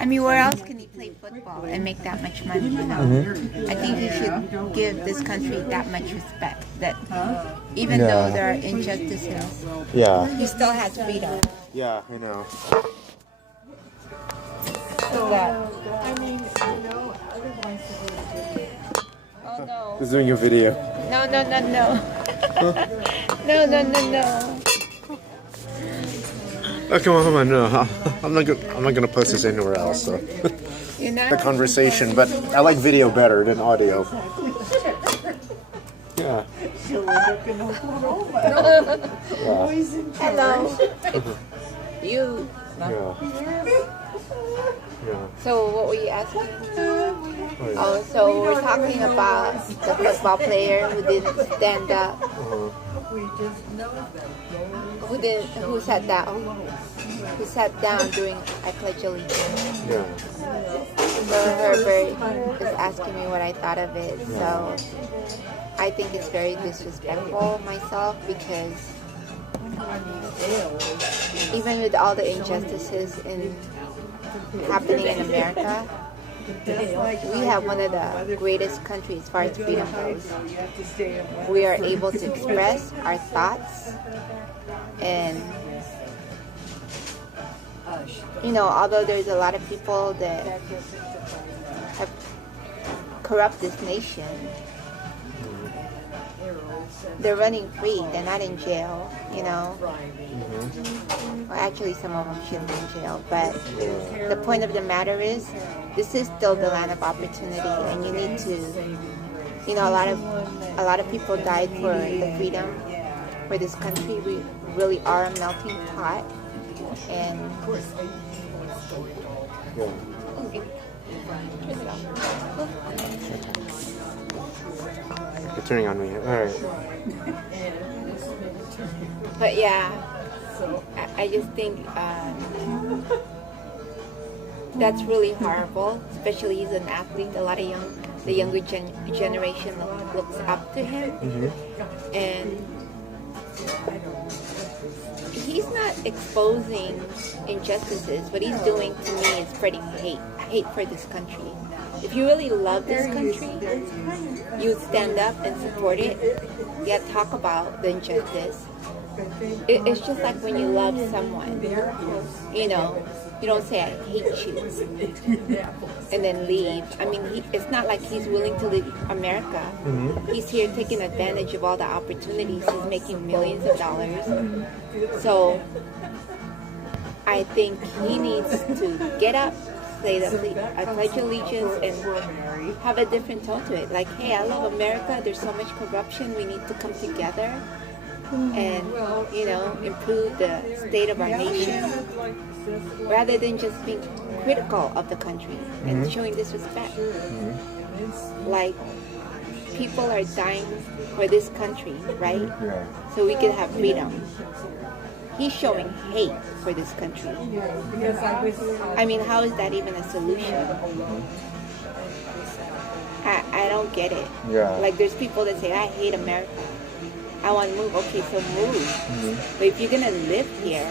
I mean, where else can he play football and make that much money? You know, I think he should give this country that much respect. That even though there are injustices, he still has freedom. Yeah, I know. So that. I mean, otherwise Oh no! He's doing a video. No! No! Oh, come on, no. I'm not gonna post this anywhere else. So. You're not. The conversation, but I like video better than audio. Yeah. Hello. You. Yeah. So what were you asking? Oh, so we're talking about the football player who didn't stand up. Who sat down? Who sat down during I Pledge Allegiance? Yeah. So Herbert is asking me what I thought of it. So I think it's very disrespectful myself because even with all the injustices happening in America, we have one of the greatest countries as far as freedom goes. We are able to express our thoughts and, you know, although there's a lot of people that have corrupt this nation, they're running free. They're not in jail, you know. Well, actually, some of them shouldn't be in jail. But the point of the matter is, this is still the land of opportunity, and you need to, you know, a lot of people died for the freedom for this country. We really are a melting pot, and You're turning on me. All right. but yeah, I just think that's really horrible. Especially he's an athlete. A lot of the younger generation looks up to him, and he's not exposing injustices. What he's doing to me is spreading hate for this country. If you really love this country, you stand up and support it. You talk about the injustice. It's just like when you love someone, you know, you don't say, I hate you, and then leave. I mean, it's not like he's willing to leave America. He's here taking advantage of all the opportunities. He's making millions of dollars. So I think he needs to get up, say I pledge allegiance, and have a different tone to it. Like, hey, I love America. There's so much corruption. We need to come together and, you know, improve the state of our nation, rather than just being critical of the country and showing disrespect. Like, people are dying for this country, right? So we can have freedom. He's showing hate for this country. I mean, how is that even a solution? I don't get it. Like, there's people that say, I hate America. I want to move. Okay, so move. But if you're going to live here,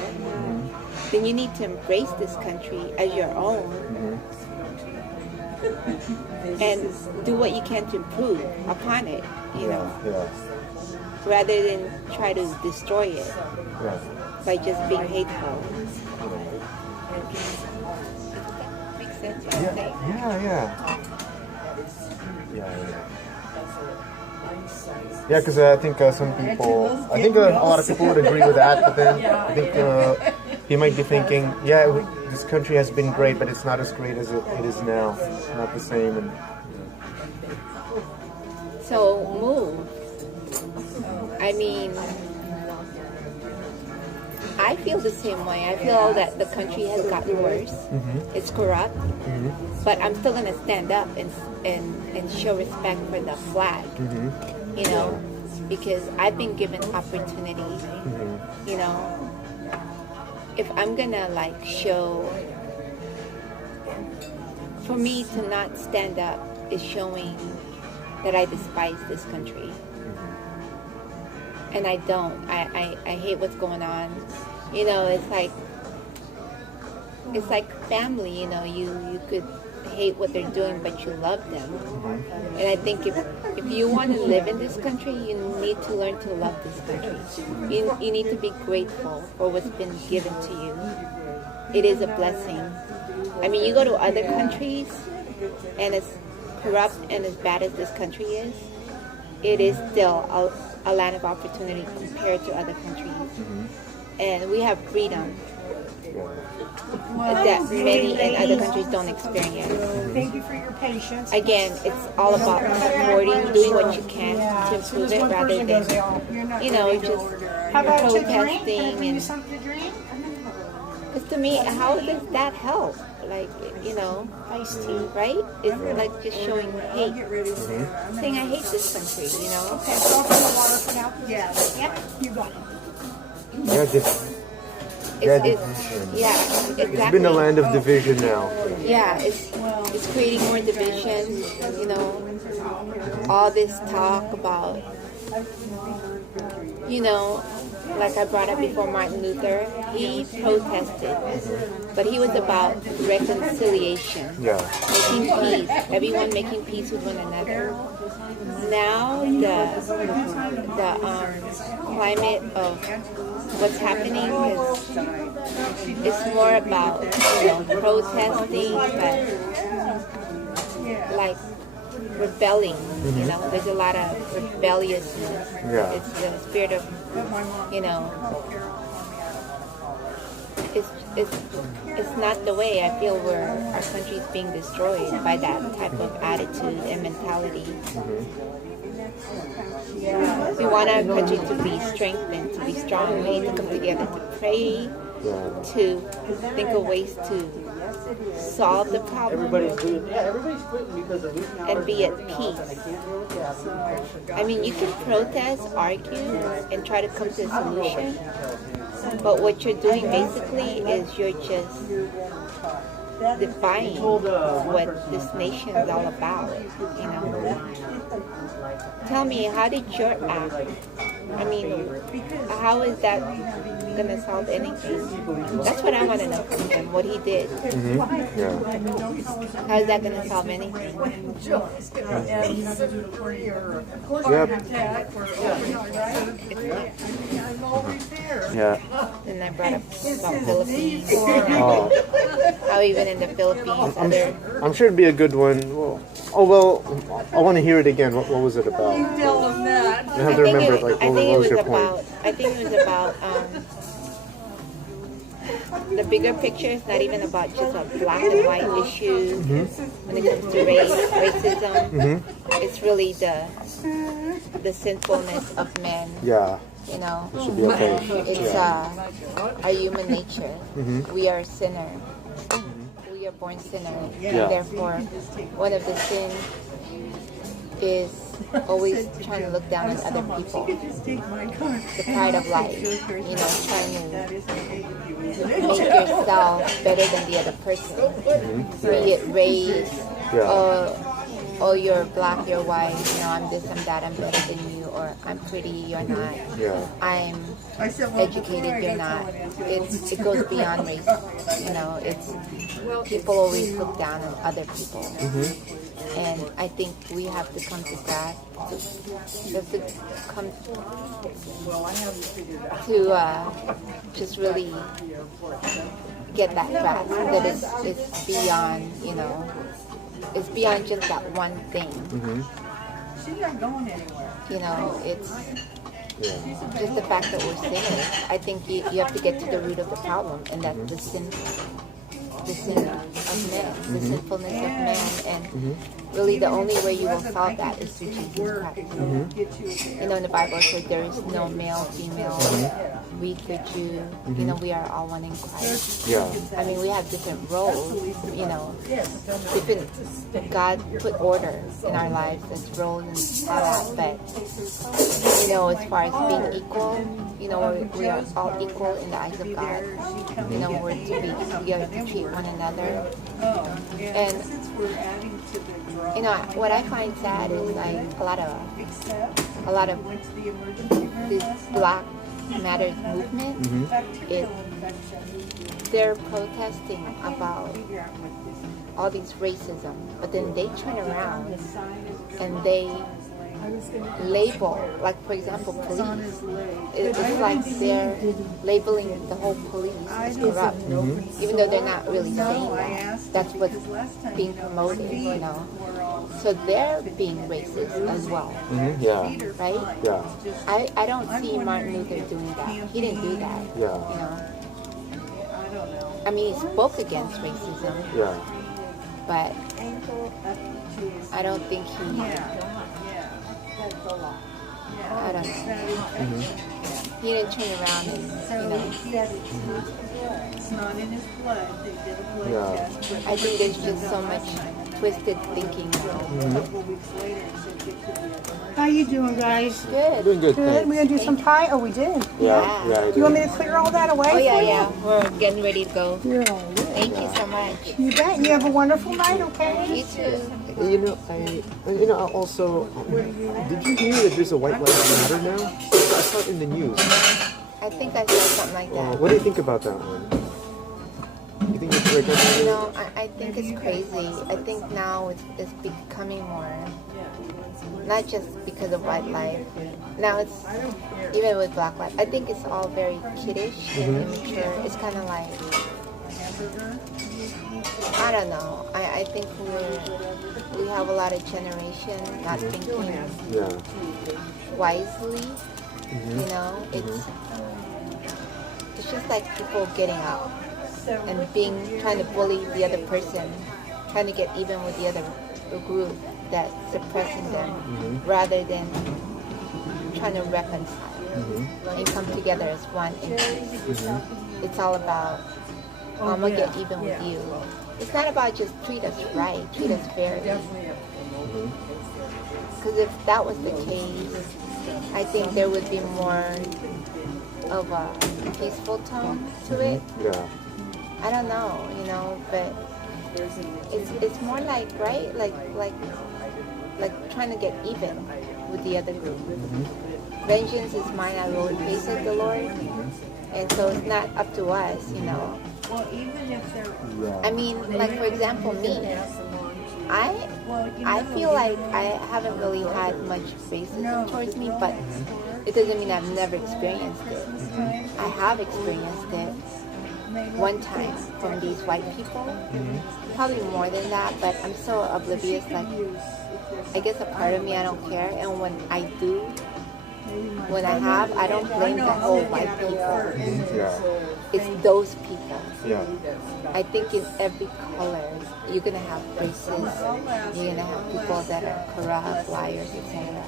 then you need to embrace this country as your own and do what you can to improve upon it, you know, rather than try to destroy it by just being hateful. Makes sense? Yeah, because I think some people, I think a lot of people would agree with that, but then I think he might be thinking, this country has been great, but it's not as great as it is now. It's not the same. And so move. I mean, I feel the same way. I feel that the country has gotten worse. It's corrupt, but I'm still going to stand up and show respect for the flag, you know, because I've been given opportunity, you know. If I'm going to, like, show, for me to not stand up is showing that I despise this country. And I don't. I hate what's going on. You know, it's like, it's like family. You know, you could hate what they're doing, but you love them. And I think if you want to live in this country, you need to learn to love this country. You need to be grateful for what's been given to you. It is a blessing. I mean, you go to other countries, and as corrupt and as bad as this country is, it is still a land of opportunity compared to other countries. And we have freedom that many in other countries don't experience. Thank you for your patience. Again, it's all about supporting, doing what you can to improve it rather than, just How about you drink? Can I protesting. bring you And something to drink? because to me, how does that help? Like, Iced tea. right? It's like just showing hate. Saying I hate this country, Okay, so I'll bring the water for now. Yeah. You got it. Yeah, division. Yeah, exactly. It's been a land of division now. Yeah, it's creating more division. All this talk about, like I brought up before, Martin Luther, he protested, but he was about reconciliation, making peace, everyone making peace with one another. Now the climate of what's happening is more about protesting, but like rebelling. There's a lot of rebelliousness. It's the spirit of it's not the way I feel where our country is being destroyed by that type of attitude and mentality. We want our country to be strengthened, to be strong. We need to come together to pray, to think of ways to solve the problem, and be at peace. I mean, you can protest, argue, and try to come to a solution, but what you're doing basically is you're just defying what this nation is all about. Tell me, how did your act? I mean, how is that going to solve anything? That's what I want to know from him, what he did. How is that going to solve anything? And I brought up about Philippines. How even in the Philippines, I'm sure it'd be a good one. I want to hear it again. What was it about? You tell them that. I have to remember what was your point? I think it was about the bigger picture. Is not even about just a black and white issue when it comes to racism. It's really the sinfulness of men. Yeah. You know, It should be okay. it's our human nature. We are sinners. We are born sinners. Yeah. Therefore, one of the sins is always trying to look down on other people. The pride of life, you know, trying to make yourself better than the other person. Be it race, or you're black, you're white, you know, I'm this, I'm that, I'm better than you, or I'm pretty, you're not. I'm educated, you're not. It goes beyond race. You know, it's people always look down on other people. And I think we have to come to grasp, we have to come to just really get that grasp that it's beyond, you know, it's beyond just that one thing. She's not going anywhere. You know, it's just the fact that we're sinners. I think you have to get to the root of the problem, and that's the sin of men, the sinfulness of men, and really the only way you will solve that is through Jesus Christ. You know, in the Bible it says there is no male, female, Greek or Jew. You know, we are all one in Christ. I mean, we have different roles, you know, different, God put order in our lives as roles and all that, but, you know, as far as being equal, you know, we are all equal in the eyes of God. You know, we're to be together to treat one another. And, you know, what I find sad is like a lot of this Black Matters movement. they're protesting about all these racism, but then they turn around and they label, like for example, police. It's like they're labeling the whole police as corrupt, even though they're not really saying that. That's what's being promoted, you know. So they're being racist as well, Yeah. right? Yeah. I don't see Martin Luther doing that. He didn't do that, Yeah. you know. I mean, he spoke against racism, Yeah. but I don't think he. I don't know. He didn't turn around and, you know. It's not in his blood. They did a blood Yeah. test. I think there's just so much twisted thinking now. A couple weeks later, it said it could be a How you doing, guys? Good. Doing good. Good. Thanks. We're gonna do some pie. Oh, we did. Yeah. Yeah. I Do you want me to clear all that away? Oh yeah, for you? yeah. We're getting ready to go. You're all good. Thank you so much. You bet. You have a wonderful night. Okay. You too. You know, also, did you hear that there's a White Lives Matter now? I saw it in the news. I think I said something like that. What do you think about that one? You think it's right? You know, I think it's crazy. I think now it's becoming more, not just because of white life. Now it's, even with black life, I think it's all very kiddish and immature. It's kind of like, I don't know. I think we have a lot of generation not thinking Yeah. wisely. You know, it's just like people getting up and trying to bully the other person, trying to get even with the other group that's suppressing them, rather than trying to reconcile and come together as one in peace. It's all about, I'm gonna get even with you. It's not about just treat us right, treat us fairly. Because if that was the case, I think there would be more of a peaceful tone to it. Yeah. I don't know, you know, but it's more like, right, like trying to get even with the other group. Vengeance is mine, I will repay, said the Lord. And so it's not up to us, you know. Well, even if they're I mean, like for example, me, I feel like I haven't really had much racism towards me, but it doesn't mean I've never experienced it. I have experienced it one time from these white people, probably more than that, but I'm so oblivious, like, I guess a part of me, I don't care, and when I do, when I don't blame the whole white people. Yeah. It's those people. Yeah. I think in every color, you're gonna have racists, you're gonna have people that are corrupt, liars, etc.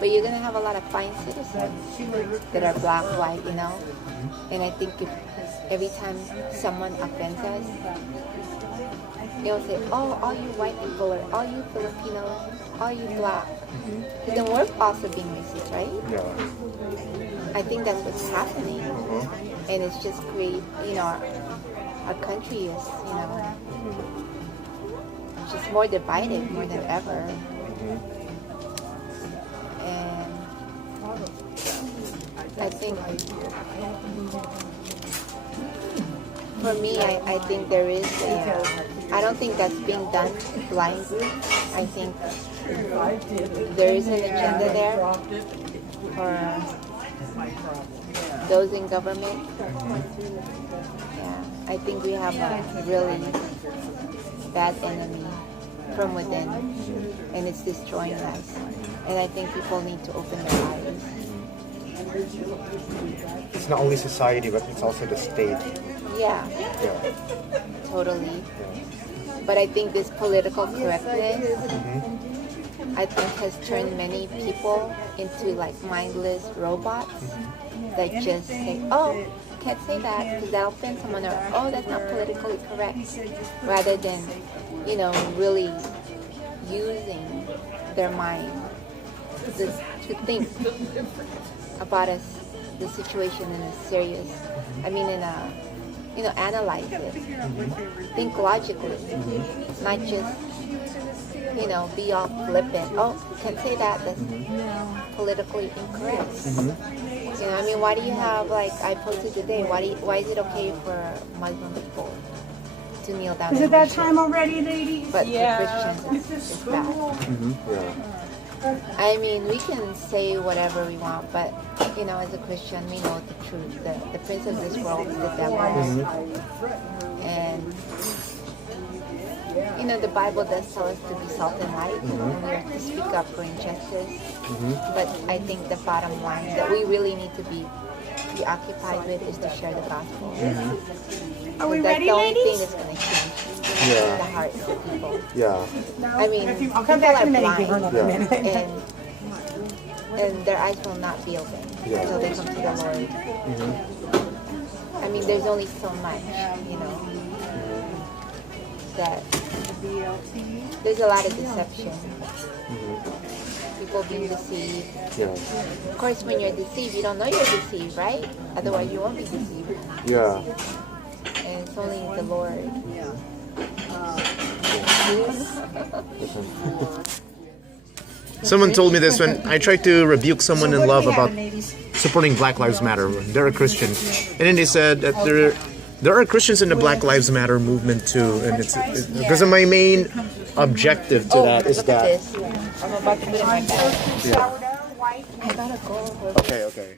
But you're gonna have a lot of fine citizens that are black, white, you know. And I think if every time someone offends us, they'll say, "Oh, all you white people, or all you Filipinos, all you black." Then we're also being racist, right? Yeah. I think that's what's happening, and it's just create, you know, our country is, you know, just more divided more than ever, and I think for me, I think there is I don't think that's being done blindly. I think there is an agenda there for those in government. Yeah, I think we have a really bad enemy from within, and it's destroying us. And I think people need to open their eyes. It's not only society, but it's also the state. Yeah, Yeah. totally. But I think this political correctness, I think, has turned many people into like mindless robots that just say, "Oh, can't say that because that'll offend someone," or "Oh, that's not politically correct," rather than, you know, really using their mind to think about the situation in a serious, I mean, in a, you know, analyze it, think logically, not just you know, be all flippant. Oh, can't say that. That's politically incorrect. You know, I mean, why do you have, like, I posted today, why is it okay for Muslim people to kneel down? Is and it that worship, time already, ladies? but for Christians, it's bad. Yeah. I mean, we can say whatever we want, but, you know, as a Christian, we know the truth. The prince of this world is the devil. And, you know, the Bible does tell us to be salt and light. We are to speak up for injustice. But I think the bottom line that we really need to be preoccupied with is to share the gospel. Are we That's ready, the only thing ladies? that's going to change Yeah. the hearts of people. Yeah. I mean, I'll come back in a minute. Give her blind, another Yeah. minute. and their eyes will not be open Yeah. until they come to the Lord. I mean, there's only so much, you know, that there's a lot of deception. People being deceived. Yeah. Of course, when you're deceived, you don't know you're deceived, right? Otherwise, you won't be deceived. Yeah. And it's only the Lord. Someone told me this when I tried to rebuke someone in love about supporting Black Lives Matter. They're a Christian, and then they said that there are Christians in the Black Lives Matter movement too, and it's because of my main objective to that is Look at that. this. I'm about to put it in my bag. Sourdough, white. I gotta go. Okay.